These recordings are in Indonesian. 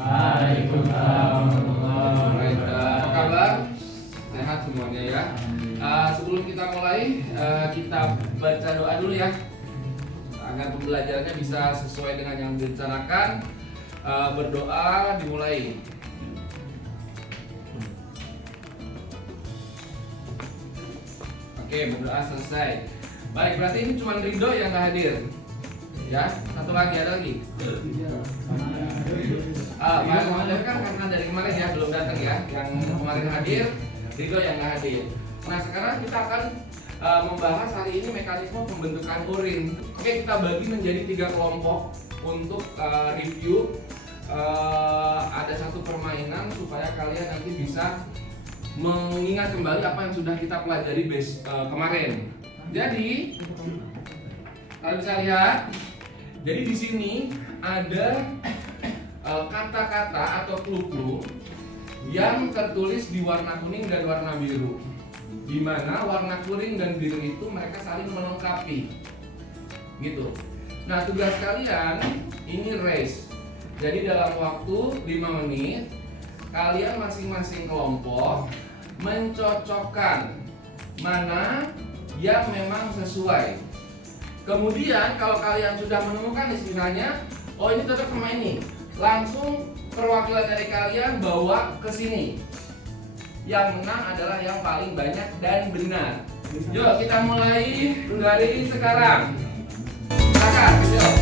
Waalaikumsalam warahmatullahi wabarakatuh. Apa kabar? Sehat semuanya ya. Sebelum kita mulai, kita baca doa dulu ya, agar pembelajarannya bisa sesuai dengan yang direncanakan. Berdoa dimulai. Oke, berdoa selesai. Baik, berarti ini cuma Ridho yang nggak hadir. Ya, satu lagi, ada lagi. Mas Muhammad kan karena dari kemarin ya belum datang ya. Yang kemarin hadir, Ridho yang nggak hadir. Nah, sekarang kita akan membahas hari ini mekanisme pembentukan urin. Oke, kita bagi menjadi 3 kelompok untuk review. Ada satu permainan supaya kalian nanti bisa mengingat kembali apa yang sudah kita pelajari kemarin. Jadi, kalian bisa lihat. Jadi di sini ada kata-kata atau clue-clue yang tertulis di warna kuning dan warna biru. Di mana warna kuning dan biru itu mereka saling melengkapi. Gitu. Nah, tugas kalian ini race. Jadi dalam waktu 5 menit kalian masing-masing kelompok mencocokkan mana yang memang sesuai. Kemudian kalau kalian sudah menemukan istilahnya, oh ini cocok sama ini, langsung perwakilan dari kalian bawa ke sini. Yang menang adalah yang paling banyak dan benar. Yuk kita mulai dari sekarang. Silakan, yuk.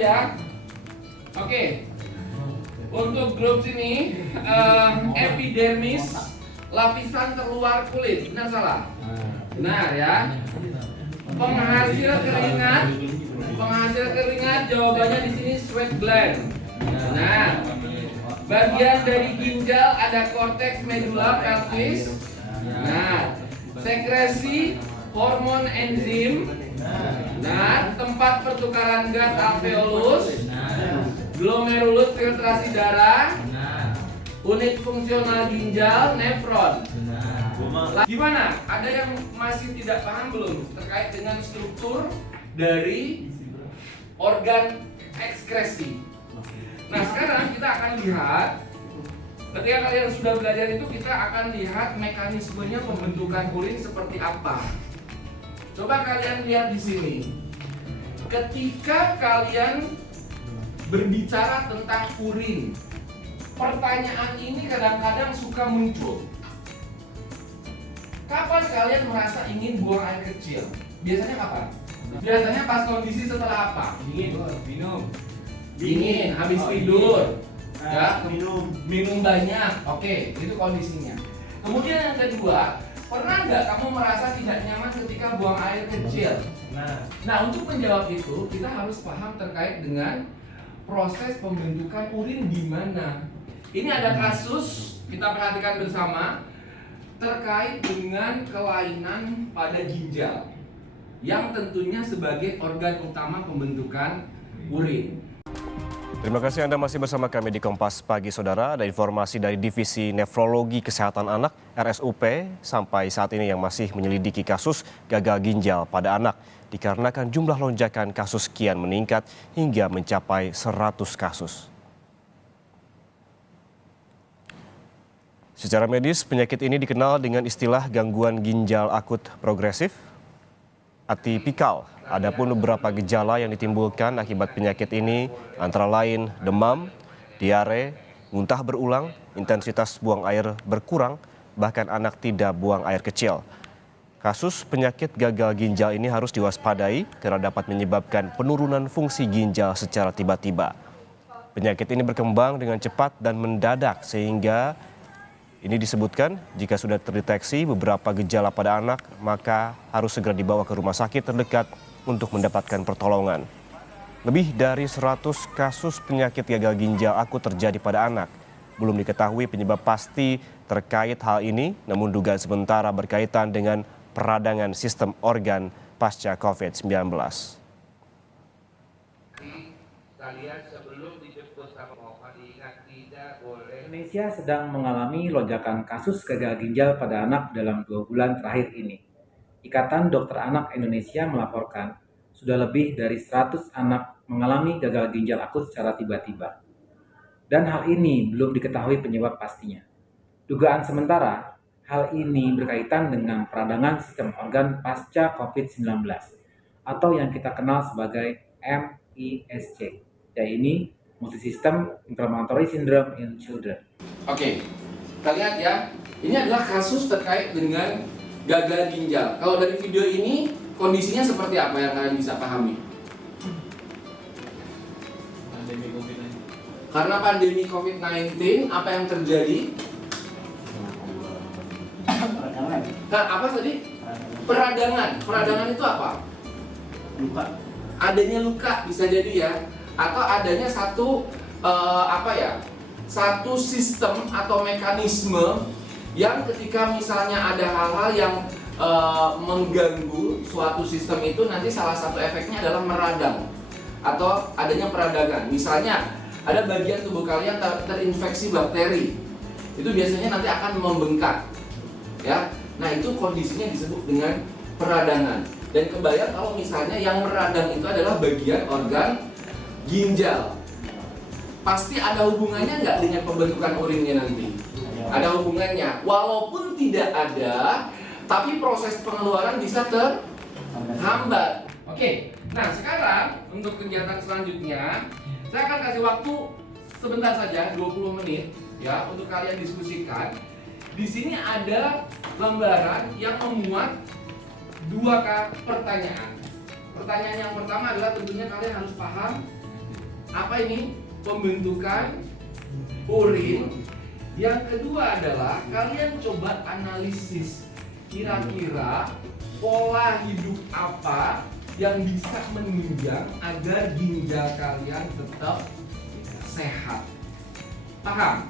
Ya, oke. Untuk grup sini epidermis, lapisan terluar kulit. Benar salah? Benar ya. Penghasil keringat jawabannya di sini sweat gland. Nah, bagian dari ginjal ada korteks medula pelvis. Nah, sekresi hormon enzim. Nah, tempat pertukaran gas alveolus, glomerulus filtrasi darah, unit fungsional ginjal, nefron. Gimana? Ada yang masih tidak paham belum terkait dengan struktur dari organ ekskresi? Nah, sekarang kita akan lihat. Ketika kalian sudah belajar itu, kita akan lihat mekanismenya pembentukan urin seperti apa. Coba kalian lihat di sini. Ketika kalian berbicara tentang urin, pertanyaan ini kadang-kadang suka muncul. Kapan kalian merasa ingin buang air kecil? Biasanya kapan? Biasanya pas kondisi setelah apa? Dingin, habis tidur. Ya, minum banyak. Oke, itu kondisinya. Kemudian yang kedua, pernah nggak kamu merasa tidak nyaman ketika buang air kecil? Nah, untuk menjawab itu kita harus paham terkait dengan proses pembentukan urin di mana. Ini ada kasus kita perhatikan bersama terkait dengan kelainan pada ginjal yang tentunya sebagai organ utama pembentukan urin. Terima kasih Anda masih bersama kami di Kompas Pagi Saudara. Ada informasi dari Divisi Nefrologi Kesehatan Anak RSUP sampai saat ini yang masih menyelidiki kasus gagal ginjal pada anak dikarenakan jumlah lonjakan kasus kian meningkat hingga mencapai 100 kasus. Secara medis, penyakit ini dikenal dengan istilah gangguan ginjal akut progresif atipikal. Adapun beberapa gejala yang ditimbulkan akibat penyakit ini antara lain demam, diare, muntah berulang, intensitas buang air berkurang, bahkan anak tidak buang air kecil. Kasus penyakit gagal ginjal ini harus diwaspadai karena dapat menyebabkan penurunan fungsi ginjal secara tiba-tiba. Penyakit ini berkembang dengan cepat dan mendadak sehingga ini disebutkan jika sudah terdeteksi beberapa gejala pada anak maka harus segera dibawa ke rumah sakit terdekat untuk mendapatkan pertolongan. Lebih dari 100 kasus penyakit gagal ginjal akut terjadi pada anak. Belum diketahui penyebab pasti terkait hal ini, namun dugaan sementara berkaitan dengan peradangan sistem organ pasca COVID-19. Indonesia sedang mengalami lonjakan kasus gagal ginjal pada anak dalam 2 bulan terakhir ini. Ikatan Dokter Anak Indonesia melaporkan sudah lebih dari 100 anak mengalami gagal ginjal akut secara tiba-tiba. Dan hal ini belum diketahui penyebab pastinya. Dugaan sementara, hal ini berkaitan dengan peradangan sistem organ pasca COVID-19 atau yang kita kenal sebagai MISC, yaitu Multisystem Inflammatory Syndrome in Children. Oke, kita lihat ya. Ini adalah kasus terkait dengan gagal ginjal. Kalau dari video ini, kondisinya seperti apa yang kalian bisa pahami? Pandemi COVID-19. Karena pandemi COVID-19, apa yang terjadi? Nah, apa tadi? Peradangan. Peradangan itu apa? Luka. Adanya luka bisa jadi ya, atau adanya satu satu sistem atau mekanisme yang ketika misalnya ada hal-hal yang mengganggu suatu sistem itu, nanti salah satu efeknya adalah meradang atau adanya peradangan. Misalnya ada bagian tubuh kalian terinfeksi bakteri, itu biasanya nanti akan membengkak ya. Nah, itu kondisinya disebut dengan peradangan. Dan kebayang kalau misalnya yang meradang itu adalah bagian organ ginjal, pasti ada hubungannya nggak dengan pembentukan urinnya nanti? Ada hubungannya, walaupun tidak ada, tapi proses pengeluaran bisa terhambat. Oke, nah sekarang untuk kegiatan selanjutnya, saya akan kasih waktu sebentar saja, 20 menit ya, untuk kalian diskusikan. Di sini ada lembaran yang memuat 2 pertanyaan. Pertanyaan yang pertama adalah tentunya kalian harus paham apa ini pembentukan urin. Yang kedua adalah kalian coba analisis kira-kira pola hidup apa yang bisa menunjang agar ginjal kalian tetap sehat. Paham?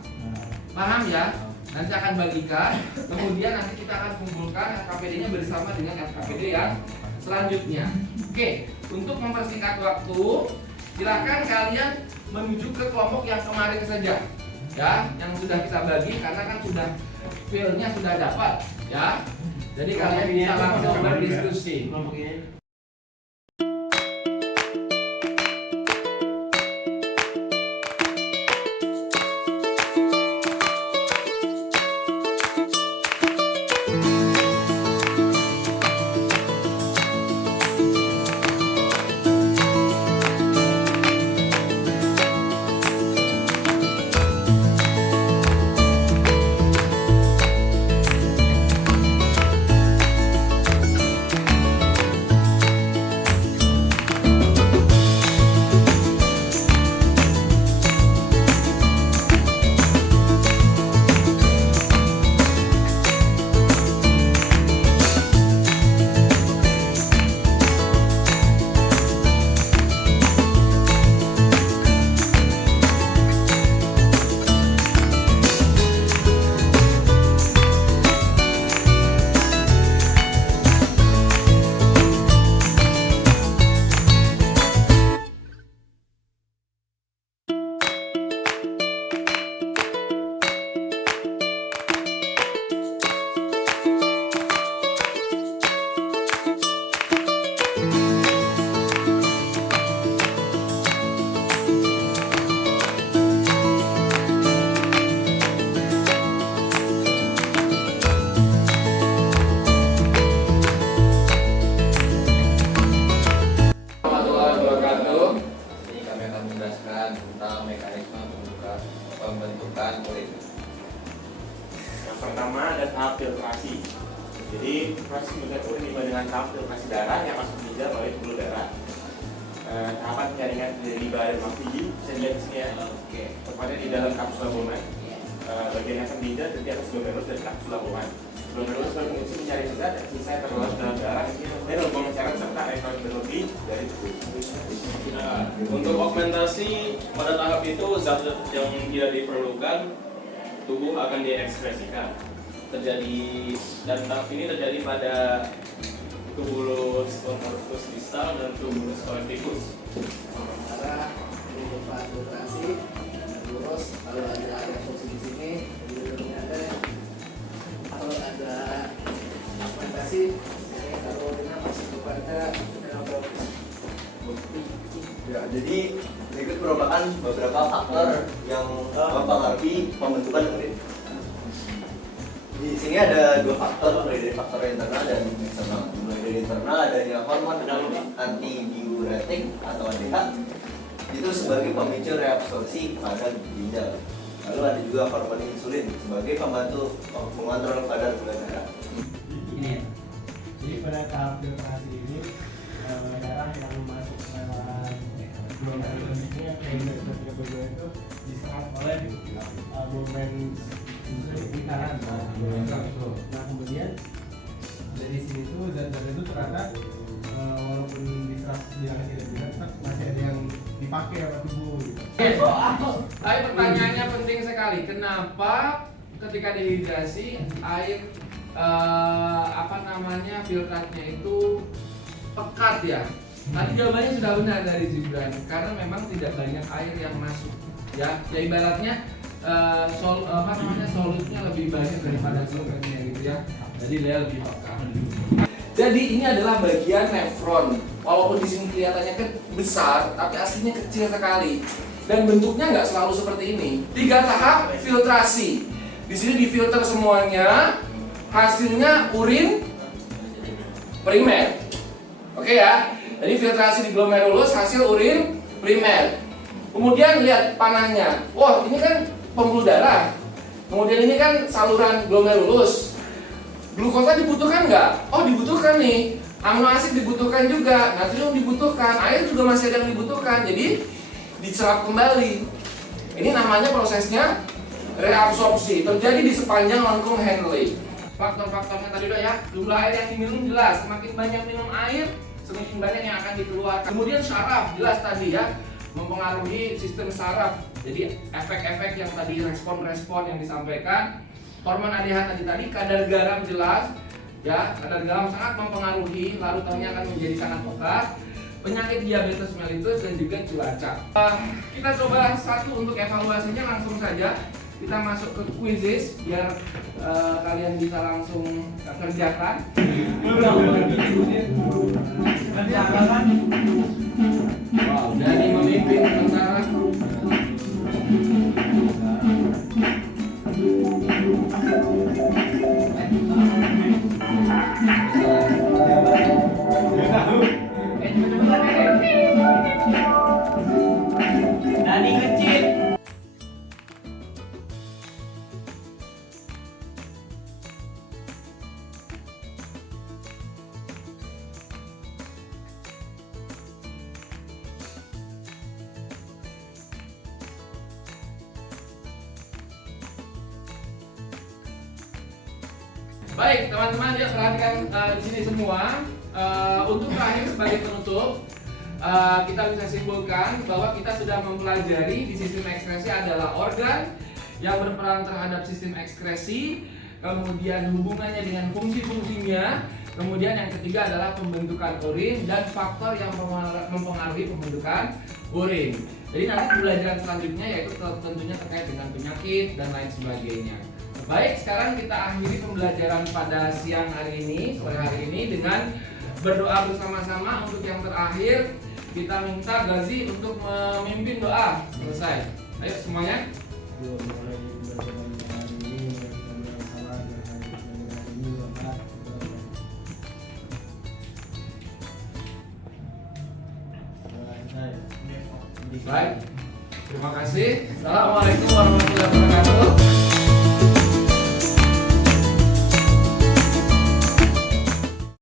Paham ya? Nanti akan bagikan, kemudian nanti kita akan kumpulkan RKPD-nya bersama dengan RKPD yang selanjutnya. Oke, untuk mempersingkat waktu, silakan kalian menuju ke kelompok yang kemarin saja, ya, yang sudah kita bagi karena kan sudah file-nya sudah dapat, ya. Jadi kalian bisa langsung berdiskusi. pembentukan urin. Yang pertama ada tahap filtrasi. Jadi proses pembentukan urin dimulai dengan tahap filtrasi darah yang masuk ke ginjal melalui pembuluh darah. Tahapan penyaringan dari limbah dan maksimum bisa dilihat di sini ya. Tepatnya di dalam kapsula Bowman. Bagian yang akan ginjal jadi atas glomerulus dan kapsula Bowman. glomerulus berfungsi mencari zat dan sisa yang terbawa dalam darah dan hubungan syarat serta elektrolit berlebih dari tubuh. Nah, untuk augmentasi pada tahap itu zat yang tidak diperlukan tubuh akan diekspresikan. Dan tahap ini terjadi pada tubulus contortus distal dan tubulus collectivus. Sementara ini berupa filtrasi dan lurus, kalau ada fungsi di sini, di ada kalau ada augmentasi, ini kalau dengan masuk kepada fokus. Ya, jadi berikut merupakan beberapa faktor yang mempengaruhi pembentukan urin. Di sini ada dua faktor, mulai dari faktor internal dan eksternal. Mulai dari internal adanya hormon antidiuretik atau ADH, itu sebagai pemicu reabsorpsi pada ginjal. Lalu ada juga hormon insulin sebagai pembantu mengontrol kadar gula darah. Ini ya. Jadi pada tahap filtrasi ini darah yang masuk lewat glomerulus ini yang kedua itu diserap oleh momen di kanan. Nah kemudian dari sini tuh zat-zat itu ternyata walaupun diserap bilang tidak tetap masih ada yang dipakai oleh tubuh gitu. Tapi pertanyaannya penting sekali. Kenapa ketika dehidrasi air filtratnya itu pekat ya? Tadi jawabannya sudah benar dari Gibran, karena memang tidak banyak air yang masuk. Ya ibaratnya solidnya lebih banyak daripada solventnya gitu ya. Jadi dia lebih pekat. Jadi ini adalah bagian nefron. Walaupun di sini kelihatannya besar, tapi aslinya kecil sekali. Dan bentuknya nggak selalu seperti ini. 3 tahap filtrasi. Di sini difilter semuanya, hasilnya urin primer. Oke ya. Jadi filtrasi di glomerulus, hasil urin primer. Kemudian lihat panahnya. Wah, ini kan pembuluh darah. Kemudian ini kan saluran glomerulus. Glukosa dibutuhkan nggak? Oh, dibutuhkan nih. Amino asid dibutuhkan juga, natrium dibutuhkan, air juga masih ada yang dibutuhkan. Jadi diserap kembali. Ini namanya prosesnya reabsorpsi, terjadi di sepanjang lengkung Henle. Faktor-faktornya tadi udah ya, jumlah air yang diminum jelas, semakin banyak minum air, semakin banyak yang akan dikeluarkan. Kemudian syaraf, jelas tadi ya, mempengaruhi sistem saraf. Jadi efek-efek yang tadi respon-respon yang disampaikan. Hormon ADH tadi, kadar garam jelas, ya, kadar garam sangat mempengaruhi, larutannya akan menjadi sangat pekat. Penyakit diabetes mellitus dan juga cuaca. Kita coba satu untuk evaluasinya, langsung saja kita masuk ke quizzes biar kalian bisa langsung kerjakan. Wow, jadi memimpin sementara. Dani kecil. Baik teman-teman, ya perhatikan di sini semua. Untuk terakhir sebagai penutup, kita bisa simpulkan bahwa kita sudah mempelajari di sistem ekskresi adalah organ yang berperan terhadap sistem ekskresi, kemudian hubungannya dengan fungsi-fungsinya, kemudian yang ketiga adalah pembentukan urin dan faktor yang mempengaruhi pembentukan urin. Jadi nanti pembelajaran selanjutnya yaitu tentunya terkait dengan penyakit dan lain sebagainya. Baik, sekarang kita akhiri pembelajaran pada siang hari ini, sore hari ini dengan berdoa bersama-sama. Untuk yang terakhir, kita minta Gazi untuk memimpin doa. Selesai. Ayo semuanya. Baik. Terima kasih. Assalamualaikum warahmatullahi wabarakatuh.